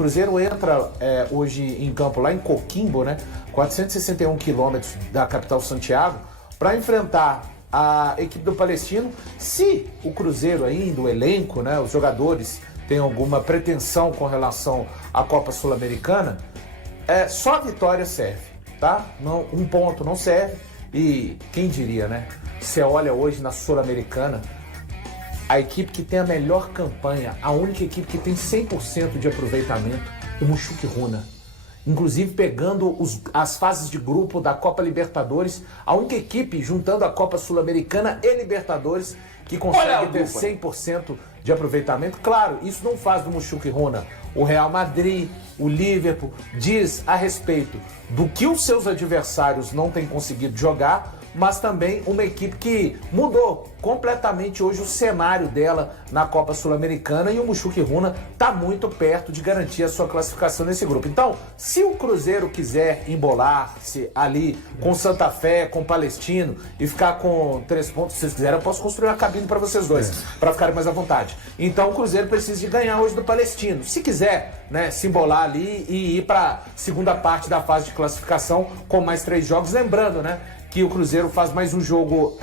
Cruzeiro entra hoje em campo lá em Coquimbo, né? 461 quilômetros da capital Santiago, para enfrentar a equipe do Palestino. Se o Cruzeiro ainda, o elenco, né, os jogadores têm alguma pretensão com relação à Copa Sul-Americana, só a vitória serve, tá? Não, um ponto não serve. E quem diria, né? Você olha hoje na Sul-Americana, a equipe que tem a melhor campanha, a única equipe que tem 100% de aproveitamento, o Mushuc Runa. Inclusive pegando as fases de grupo da Copa Libertadores, a única equipe juntando a Copa Sul-Americana e Libertadores que consegue ter 100% de aproveitamento. Claro, isso não faz do Mushuc Runa o Real Madrid, o Liverpool, diz a respeito do que os seus adversários não têm conseguido jogar, mas também uma equipe que mudou completamente hoje o cenário dela na Copa Sul-Americana, e o Mushuc Runa está muito perto de garantir a sua classificação nesse grupo. Então, se o Cruzeiro quiser embolar-se ali com Santa Fé, com Palestino e ficar com 3 pontos, se vocês quiserem, eu posso construir uma cabine para vocês dois, para ficarem mais à vontade. Então, o Cruzeiro precisa de ganhar hoje do Palestino. Se quiser, né, se embolar ali e ir para a segunda parte da fase de classificação com mais 3 jogos, lembrando, né, que o Cruzeiro faz mais um jogo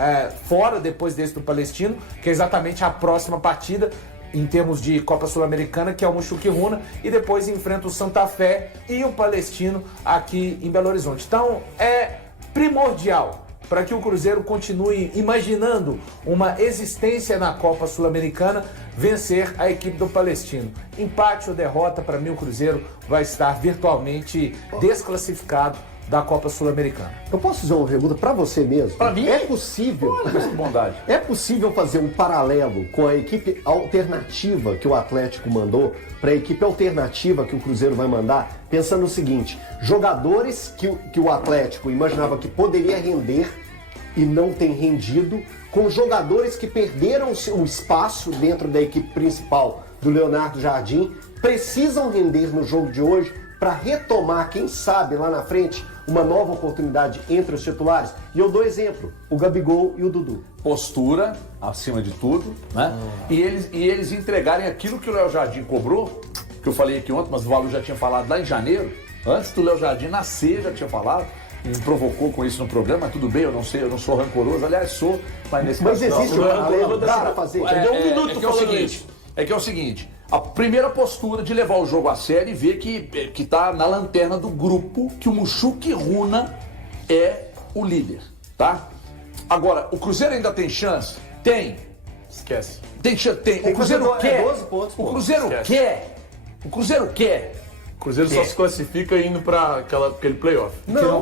fora depois desse do Palestino, que é exatamente a próxima partida em termos de Copa Sul-Americana, que é o Mushuc Runa, e depois enfrenta o Santa Fé e o Palestino aqui em Belo Horizonte. Então é primordial para que o Cruzeiro continue imaginando uma existência na Copa Sul-Americana, vencer a equipe do Palestino. Empate ou derrota, para mim o Cruzeiro vai estar virtualmente desclassificado da Copa Sul-Americana. Eu posso fazer uma pergunta para você mesmo? Para mim? É possível? Olha, bondade. É possível fazer um paralelo com a equipe alternativa que o Atlético mandou para a equipe alternativa que o Cruzeiro vai mandar, pensando no seguinte: jogadores que o Atlético imaginava que poderia render e não tem rendido, com jogadores que perderam o espaço dentro da equipe principal do Leonardo Jardim, precisam render no jogo de hoje para retomar, quem sabe, lá na frente, uma nova oportunidade entre os titulares. E eu dou exemplo, o Gabigol e o Dudu. Postura, acima de tudo, né? E eles entregarem aquilo que o Léo Jardim cobrou, que eu falei aqui ontem, mas o Valu já tinha falado lá em janeiro, antes do Léo Jardim nascer, já tinha falado, e me provocou com isso no programa, tudo bem, eu não sei, eu não sou rancoroso, aliás, sou, mas nesse Mas caso, existe um paralelo, dá para fazer. É que é o seguinte, a primeira postura de levar o jogo a sério e ver que tá na lanterna do grupo, que o Mushuc Runa é o líder, tá? Agora, o Cruzeiro ainda tem chance? Tem. Esquece. Tem chance? Tem. O Cruzeiro quer. 12 pontos, o Cruzeiro quer. O Cruzeiro quer. O Cruzeiro só se classifica indo pra aquele playoff.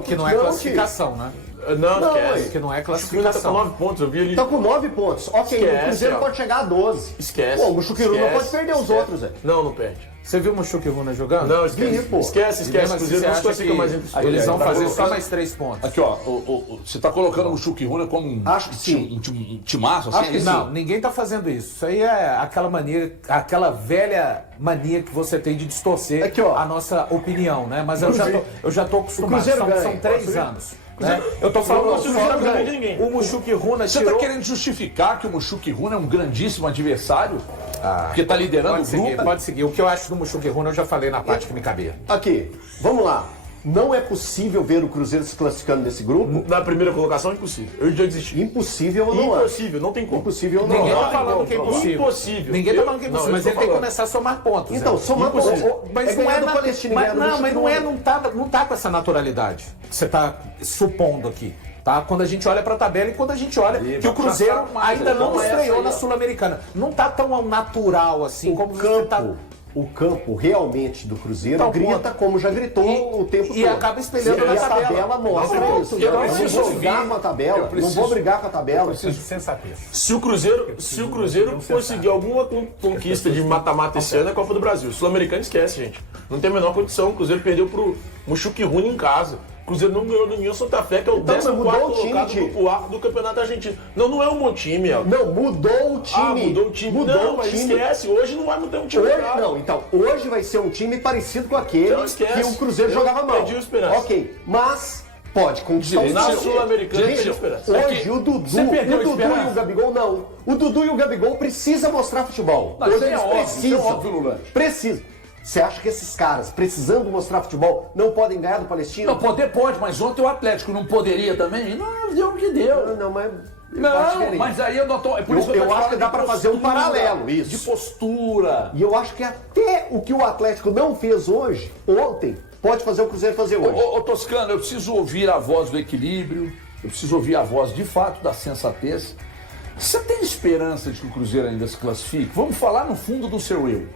Que não é classificação, né? Não, esquece. Que não é O Cruzeiro tá com classificação. 9 pontos, eu vi ali. Tá com 9 pontos. Ok, Esquece, o Cruzeiro ó. pode chegar a 12. Esquece. Pô, o Mushuc Runa Esquece, pode perder os esquece. outros, velho. Não perde. Você viu o Mushuc Runa jogando? Não, esquece. pô. Esquece. E O mesmo assim, Cruzeiro você não se acha classifica que mais entre os eles vão tá fazer só colocando- mais 3 pontos. Aqui, ó, você tá colocando o Mushuc Runa como um, Acho que sim. um timaço, assim? Acho que Não, ninguém tá fazendo isso. Isso aí é aquela mania, aquela velha mania que você tem de distorcer Aqui, ó. a nossa opinião, né? Mas eu já tô acostumado. Cruzeiro São ganha. 3 anos. Né? Eu tô falando O Cruzeiro não ganha de ninguém. o Mushuc Runa Você tirou... tá querendo justificar que o Mushuc Runa é um grandíssimo adversário? Porque tá liderando Pode o seguir, grupo? pode seguir. O que eu acho do Mushuc Runa eu já falei na parte que me cabia. Aqui, vamos lá. Não é possível ver o Cruzeiro se classificando nesse grupo? Na primeira colocação, impossível. Eu já desisti. Impossível ou não é? Impossível, não tem como. Impossível ou não Ninguém é? tá falando que é impossível. Impossível. Ninguém tá falando que é Não, impossível, eu mas tô ele tem que falando. começar a somar pontos. Então, né? somar Impossível. pontos. Mas É não ganhar é do na... Palestino, mas, ganhar do não, mas não é, Mushuc não tá com essa naturalidade que você tá supondo aqui. Tá? Quando a gente olha pra tabela e quando a gente olha que o Cruzeiro ainda não estreou na Sul-Americana. Não tá tão natural assim como você tá... O campo realmente do Cruzeiro Então, grita como já gritou o tempo todo. E acaba espelhando E na a tabela. tabela mostra Não, isso. eu Não preciso vou brigar com a tabela. Não vou brigar com a tabela. Sensatez. Se o Cruzeiro conseguir alguma conquista de mata-mata esse ano, é a Copa do Brasil. Sul-Americano esquece, gente. Não tem a menor condição. O Cruzeiro perdeu pro Mushuc Runa em casa. O Cruzeiro não ganhou do União Santa Fé, que é o Então, 14º mudou o time, colocado Tio. do grupo A do Campeonato Argentino. Não é um bom time, ó. Não, mudou o time. Mudou o time. Mudou Não, o mas time. esquece. Hoje não vai mudar um time. Hoje, cara. não, então, hoje vai ser um time parecido com aquele Então, esquece. que o Cruzeiro Eu jogava mal. perdi a esperança. Ok, mas pode conquistar o Na time. Sul-Americana, Gente, perdi a esperança. hoje o Dudu perdeu a e o esperança? Gabigol não. O Dudu e o Gabigol precisam mostrar futebol. Não, Hoje isso é eles óbvio, precisam. isso é óbvio, Lulante. Precisa. Você acha que esses caras, precisando mostrar futebol, não podem ganhar do Palestino? Não, poder pode, mas ontem o Atlético não poderia também? Não, deu o que deu. Não, mas... Não, mas aí eu não tô... É por isso que eu tô acho que falando dá de pra fazer um postura, paralelo, isso. De postura. E eu acho que até o que o Atlético não fez ontem, pode fazer o Cruzeiro fazer hoje. Ô, Toscano, eu preciso ouvir a voz do equilíbrio, eu preciso ouvir a voz, de fato, da sensatez. Você tem esperança de que o Cruzeiro ainda se classifique? Vamos falar no fundo do seu eu.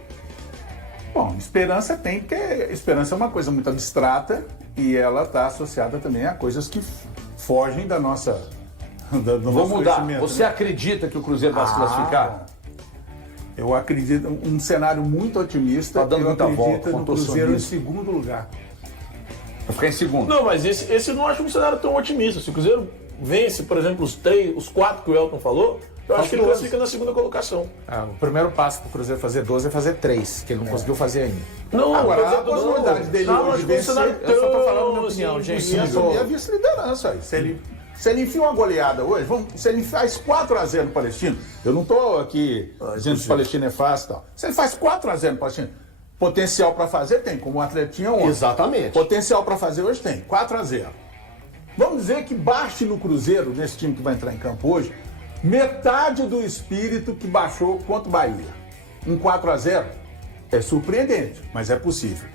Bom, esperança tem, porque esperança é uma coisa muito abstrata e ela está associada também a coisas que fogem da nossa... do Vamos nosso mudar. conhecimento, Você né? acredita que o Cruzeiro vai se classificar? Eu acredito, um cenário muito otimista, Tá dando eu muita acredito volta, no Cruzeiro em contorcionismo. segundo lugar. Vai ficar em segundo. Não, mas esse eu não acho um cenário tão otimista. Se o Cruzeiro vence, por exemplo, os 4 que o Elton falou, eu acho que ele classifica na segunda colocação. O primeiro passo pro Cruzeiro fazer 12 é fazer 3, que ele não conseguiu fazer ainda. Não, Agora, por a exemplo, possibilidade dele não, hoje acho que é um vencer, cenário eu só tô falando minha tão, opinião, assim, gente. E impossível. assumir a vice-liderança aí. Se ele enfia uma goleada hoje, se ele faz 4-0 no Palestino, eu não estou aqui dizendo que o Palestino é fácil e tal. Se ele faz 4-0 no Palestino, potencial para fazer tem, como o Atlético tinha ontem. Exatamente. Potencial para fazer hoje tem, 4-0. Vamos dizer que baixe no Cruzeiro, nesse time que vai entrar em campo hoje, metade do espírito que baixou contra o Bahia. Um 4-0 é surpreendente, mas é possível.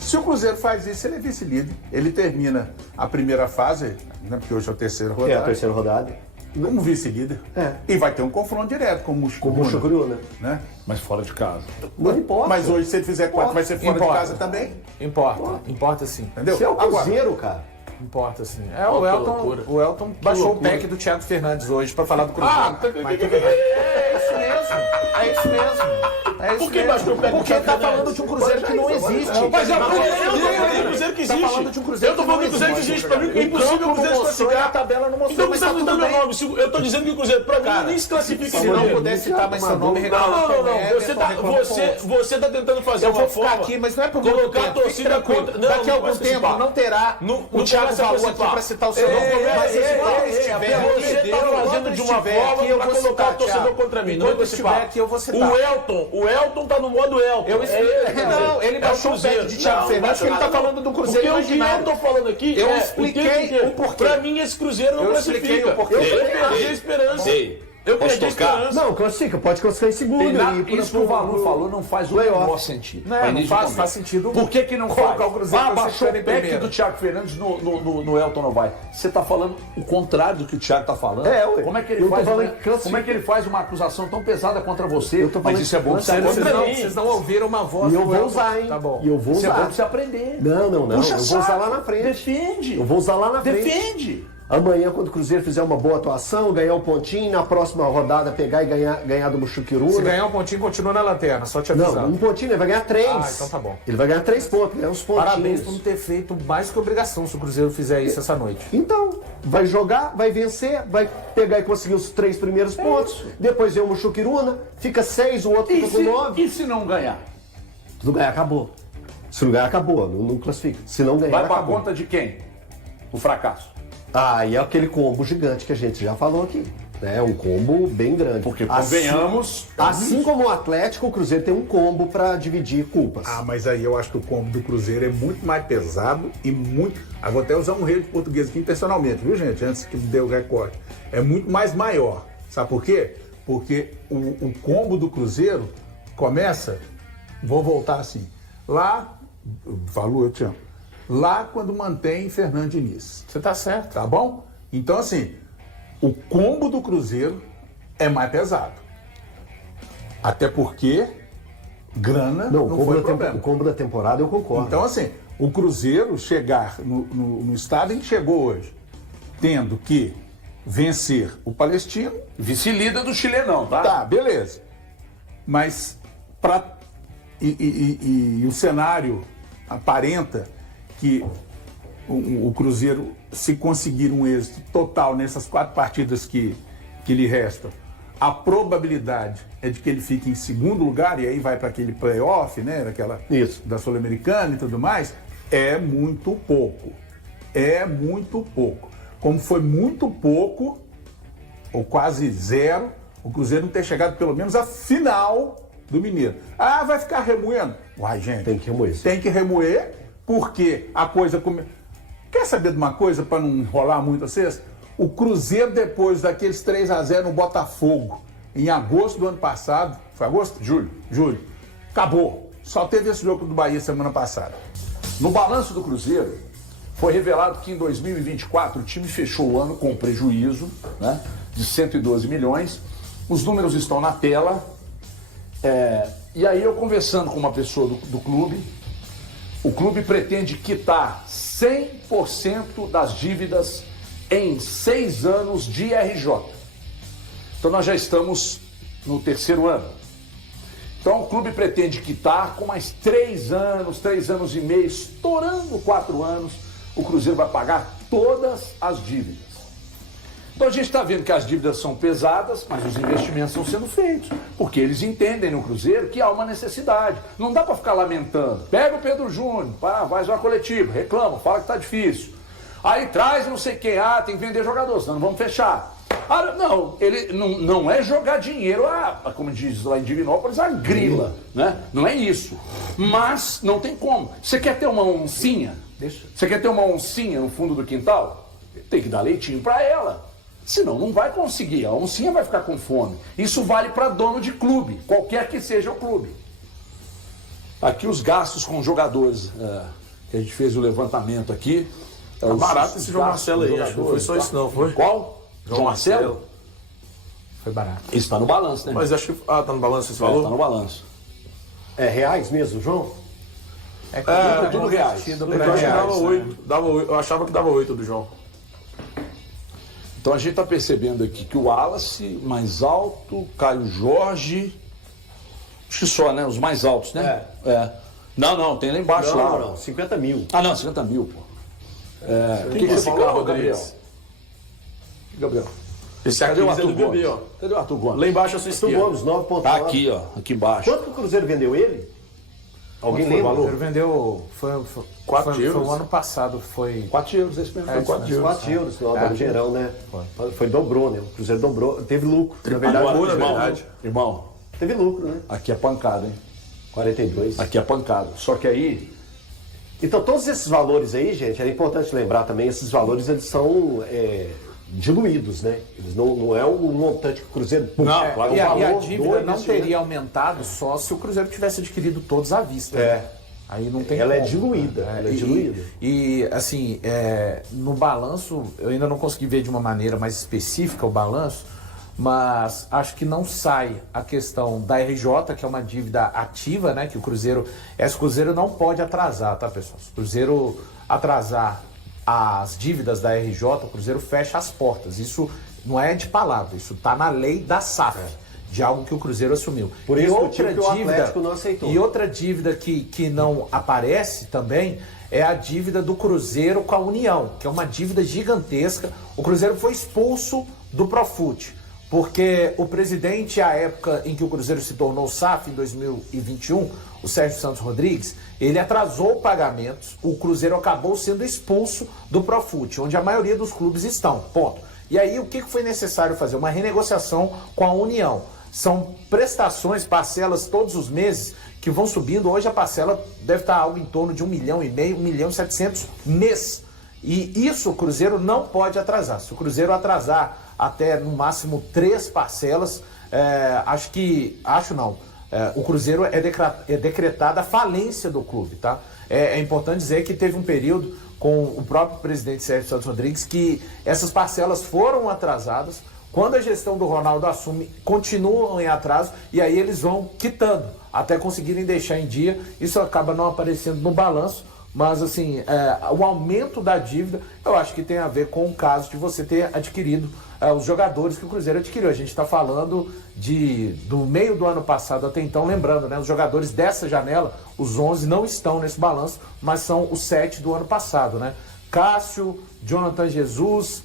Se o Cruzeiro faz isso, ele é vice-líder. Ele termina a primeira fase, né, porque hoje é a terceira rodada, É a terceira rodada. como vice-líder. É. E vai ter um confronto direto com o Com o Chucruna. né? Mas fora de casa. Não importa. Mas hoje, se ele fizer 4, vai ser fora de Importa. casa também. Importa sim. Entendeu? Você é o Agora, Cruzeiro, cara. Importa sim. Ó, O que Elton, loucura. o Elton baixou loucura. o pack do Thiago Fernandes hoje pra falar do Cruzeiro. mas tudo bem. É isso mesmo. É isso mesmo. É isso Por que mesmo. baixou o pack do Porque ele tá Thiago falando Fernandes? de um Cruzeiro que não existe. Mas eu tô falando Ele do Cruzeiro que existe. Tá falando de um Cruzeiro eu tô falando que do Cruzeiro que não existe. Pra mim é O impossível o campo Cruzeiro não se mostrou, classificar. a tabela não mostrou, Então mas você tá não tudo dando meu bem. nome. Eu tô dizendo que o Cruzeiro, pra mim, nem se classifica Se esse não Cruzeiro. puder citar mais seu nome, reclama Não, com o você Everton, tá, reclama com o você tá tentando fazer Eu uma vou ficar forma. aqui, mas não é por muito colocar a tempo. torcida Fique tranquilo. contra. Não, Daqui a não algum começa a tempo citar. não terá Não o Thiago começa a Valu aqui participar. pra citar o seu nome. Mas se ele estiver aqui, Você tá fazendo de uma estiver forma aqui, eu pra vou colocar o citar, torcedor Thiago. contra mim. Não Enquanto vou estiver citar. aqui, eu vou citar. O Elton tá no modo Elton. Eu expliquei. Não, ele baixou o pack de Thiago Fernandes, que ele tá falando do Cruzeiro Porque o que imaginário. eu tô falando aqui Eu é expliquei o tempo inteiro. o porquê. Pra mim, esse Cruzeiro não Eu expliquei classifica. o porquê. Eu perdi a esperança. Eu posso perdi a tocar? esperança. Não, classifica, pode classificar em segundo. Tem nada, e ir isso que o Valu falou não faz o playoff. menor sentido. Não, Pra não início de faz conversa. sentido Por que não colocar faz? o Cruzeiro Ah, pra baixou o ser em pack primeiro. do Thiago Fernandes no Elton não vai. Você tá falando o contrário do que o Thiago tá falando. É, ué. Como é que Eu ele tô faz falando uma, que classifica. como é que ele faz uma acusação tão pesada contra você? Eu tô falando Mas isso é bom pra você classifica. aprender. Contra mim. Vocês não ouviram uma voz E eu do vou Elton. usar, hein? Tá bom. E eu vou Isso é bom usar. pra você aprender. Não, Puxa eu vou usar lá saco. na frente. Defende. Eu vou usar lá na frente. Defende. Amanhã, quando o Cruzeiro fizer uma boa atuação, ganhar um pontinho, na próxima rodada pegar e ganhar do Muxuquiruna. Se ganhar um pontinho, continua na lanterna, só te Não, avisando. um pontinho, ele vai ganhar 3. Ah, então tá bom. Ele vai ganhar 3 pontos, ganhar uns pontinhos. Parabéns por não ter feito mais que obrigação se o Cruzeiro fizer isso essa noite. Então, vai jogar, vai vencer, vai pegar e conseguir os 3 primeiros pontos. Depois vem o Muxuquiruna, fica 6, o outro fica com 9. E se não ganhar? Se não ganhar, acabou. Se não ganhar, acabou. Não classifica. Se não ganhar, Vai pra acabou. conta de quem? O fracasso. Ah, e é aquele combo gigante que a gente já falou aqui. É um combo bem grande. Porque convenhamos. Assim como o Atlético, o Cruzeiro tem um combo para dividir culpas. Ah, mas aí eu acho que o combo do Cruzeiro é muito mais pesado e muito... Ah, vou até usar um rei de português aqui intencionalmente, viu, gente? Antes que dê o recorte. É muito mais maior. Sabe por quê? Porque o combo do Cruzeiro começa... Vou voltar assim. Lá... Valu, eu te amo. Lá quando mantém Fernando Diniz. Você tá certo. Tá bom? Então, assim, o combo do Cruzeiro é mais pesado. Até porque grana não, foi problema. o combo da temporada eu concordo. Então, assim, o Cruzeiro chegar no estado em que chegou hoje, tendo que vencer o Palestino, Vice-líder do Chilenão, tá? tá, beleza. Mas e o cenário aparenta que o Cruzeiro, se conseguir um êxito total nessas 4 partidas que lhe restam, a probabilidade é de que ele fique em segundo lugar e aí vai para aquele playoff, né, Isso. da Sul-Americana e tudo mais, é muito pouco. É muito pouco. Como foi muito pouco, ou quase zero, o Cruzeiro não ter chegado pelo menos à final do Mineiro. Ah, vai ficar remoendo? Uai, gente. Tem que remoer. Tem que remoer, porque a coisa... Quer saber de uma coisa, para não enrolar muito vocês? O Cruzeiro, depois daqueles 3-0 no Botafogo, em agosto do ano passado, foi agosto? Julho. Acabou. Só teve esse jogo do Bahia semana passada. No balanço do Cruzeiro, foi revelado que em 2024 o time fechou o ano com prejuízo, né, de 112 milhões. Os números estão na tela. E aí eu conversando com uma pessoa do clube, o clube pretende quitar 100% das dívidas em 6 anos de RJ. Então nós já estamos no 3º ano. Então o clube pretende quitar com mais 3 anos e meio, estourando 4 anos, o Cruzeiro vai pagar todas as dívidas. Então a gente está vendo que as dívidas são pesadas, mas os investimentos estão sendo feitos, porque eles entendem no Cruzeiro que há uma necessidade. Não dá para ficar lamentando. Pega o Pedro Júnior, faz uma coletiva, reclama, fala que está difícil. Aí traz não sei quem, tem que vender jogador, senão não vamos fechar. Não, ele não é jogar dinheiro, como diz lá em Divinópolis, a grila, né? Não é isso. Mas não tem como. Você quer ter uma oncinha? Você quer ter uma oncinha no fundo do quintal? Tem que dar leitinho para ela. Senão não vai conseguir, a oncinha vai ficar com fome. Isso vale para dono de clube, qualquer que seja o clube. Aqui os gastos com jogadores, que a gente fez o levantamento aqui. Tá barato esse João Marcelo aí, acho que não foi só isso não, foi? Qual? João Marcelo? Foi barato. Isso está no balanço, né? Mas acho que... tá no balanço esse valor? Tá no balanço. É reais mesmo, João? É tudo reais. Eu acho que dava 8. Eu achava que dava 8 do João. Então a gente está percebendo aqui que o Wallace, mais alto, Caio Jorge, acho que só, né? Os mais altos, né? Não, tem lá embaixo. Não, 50 mil. 50 mil, pô. O que esse você carro, falou, Gabriel? Rodrigues? Gabriel. Esse Cadê aqui o é Arthur do Gabi, Gomes? ó. Cadê o Arthur Gomes? Lá embaixo a sua Arthur esquerda. Gomes, 9,9. Tá aqui, ó, aqui embaixo. Quanto que o Cruzeiro vendeu ele? Alguém O lembra? Cruzeiro vendeu. Foi 4 foi euros? o ano passado. Foi. 4 euros, esse mesmo. É, 4 euros. 4 euros no geral, né? Foi dobrou, né? O Cruzeiro dobrou, teve lucro. Na verdade, Agora, irmão, verdade. irmão, teve lucro, né? aqui é pancada, hein? 42. Aqui é pancada. Só que aí, Então, todos esses valores aí, gente, é importante lembrar também, esses valores, eles são diluídos, né? Eles não é um montante que o Cruzeiro... Não, claro, E a valor dívida do não investimento. teria aumentado só se o Cruzeiro tivesse adquirido todos à vista. É. Né? Aí não tem Ela é como. diluída, ela é diluída. E, assim, no balanço, eu ainda não consegui ver de uma maneira mais específica o balanço, mas acho que não sai a questão da RJ, que é uma dívida ativa, né? Que o Cruzeiro não pode atrasar, tá, pessoal? Se o Cruzeiro atrasar as dívidas da RJ, o Cruzeiro fecha as portas. Isso não é de palavra, isso tá na lei da SAF. De algo que o Cruzeiro assumiu. Por isso que o Atlético não aceitou. E outra dívida que não aparece também é a dívida do Cruzeiro com a União, que é uma dívida gigantesca. O Cruzeiro foi expulso do Profut, porque o presidente, à época em que o Cruzeiro se tornou SAF, em 2021, o Sérgio Santos Rodrigues, ele atrasou pagamentos, o Cruzeiro acabou sendo expulso do Profut, onde a maioria dos clubes estão, ponto. E aí o que foi necessário fazer? Uma renegociação com a União. São prestações, parcelas todos os meses que vão subindo. Hoje a parcela deve estar algo em torno de 1,5 milhão, 1.700.000 mês. E isso o Cruzeiro não pode atrasar. Se o Cruzeiro atrasar até no máximo 3 parcelas, o Cruzeiro é decretada a falência do clube, tá? É importante dizer que teve um período com o próprio presidente Sérgio Santos Rodrigues que essas parcelas foram atrasadas. Quando a gestão do Ronaldo assume, continuam em atraso e aí eles vão quitando até conseguirem deixar em dia. Isso acaba não aparecendo no balanço, mas assim, o aumento da dívida eu acho que tem a ver com o caso de você ter adquirido os jogadores que o Cruzeiro adquiriu. A gente está falando do meio do ano passado até então, lembrando, né? Os jogadores dessa janela, os 11 não estão nesse balanço, mas são os 7 do ano passado, né? Cássio, Jonathan Jesus,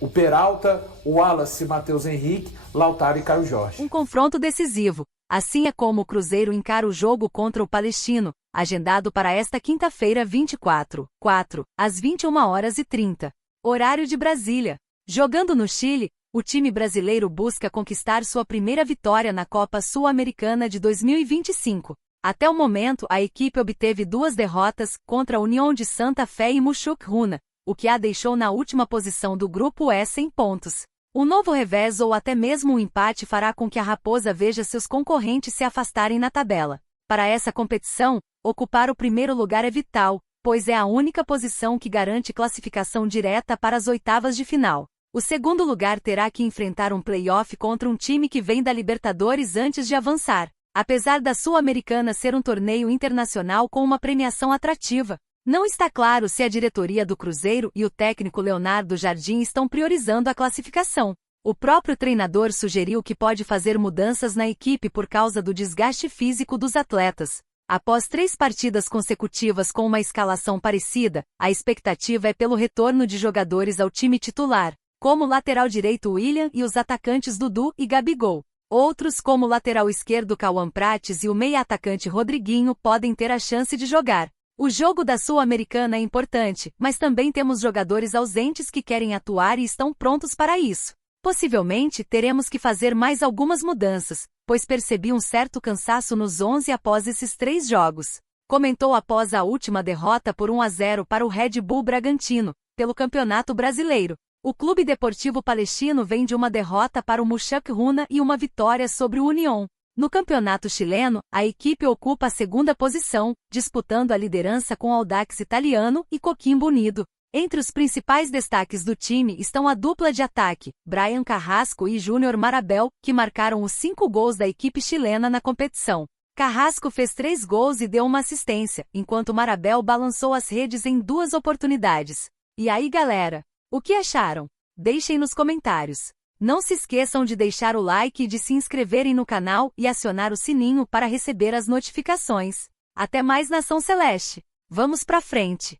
o Peralta, o Wallace, Matheus Henrique, Lautaro e Caio Jorge. Um confronto decisivo. Assim é como o Cruzeiro encara o jogo contra o Palestino, agendado para esta quinta-feira 24/4, às 21h30. Horário de Brasília. Jogando no Chile, o time brasileiro busca conquistar sua primeira vitória na Copa Sul-Americana de 2025. Até o momento, a equipe obteve 2 derrotas contra a União de Santa Fé e Mushuk Runa, o que a deixou na última posição do grupo E sem pontos. Um novo revés ou até mesmo um empate fará com que a Raposa veja seus concorrentes se afastarem na tabela. Para essa competição, ocupar o primeiro lugar é vital, pois é a única posição que garante classificação direta para as oitavas de final. O segundo lugar terá que enfrentar um play-off contra um time que vem da Libertadores antes de avançar. Apesar da Sul-Americana ser um torneio internacional com uma premiação atrativa, não está claro se a diretoria do Cruzeiro e o técnico Leonardo Jardim estão priorizando a classificação. O próprio treinador sugeriu que pode fazer mudanças na equipe por causa do desgaste físico dos atletas. Após 3 partidas consecutivas com uma escalação parecida, a expectativa é pelo retorno de jogadores ao time titular, como o lateral direito William e os atacantes Dudu e Gabigol. Outros, como o lateral esquerdo Cauã Prates e o meia-atacante Rodriguinho, podem ter a chance de jogar. O jogo da Sul-Americana é importante, mas também temos jogadores ausentes que querem atuar e estão prontos para isso. Possivelmente, teremos que fazer mais algumas mudanças, pois percebi um certo cansaço nos 11 após esses 3 jogos. Comentou após a última derrota por 1-0 para o Red Bull Bragantino, pelo Campeonato Brasileiro. O Clube Deportivo Palestino vem de uma derrota para o Mushuk Runa e uma vitória sobre o União. No campeonato chileno, a equipe ocupa a 2ª posição, disputando a liderança com Audax Italiano e Coquimbo Unido. Entre os principais destaques do time estão a dupla de ataque, Brian Carrasco e Júnior Marabel, que marcaram os 5 gols da equipe chilena na competição. Carrasco fez 3 gols e deu uma assistência, enquanto Marabel balançou as redes em 2 oportunidades. E aí, galera? O que acharam? Deixem nos comentários. Não se esqueçam de deixar o like e de se inscreverem no canal e acionar o sininho para receber as notificações. Até mais, Nação Celeste! Vamos pra frente!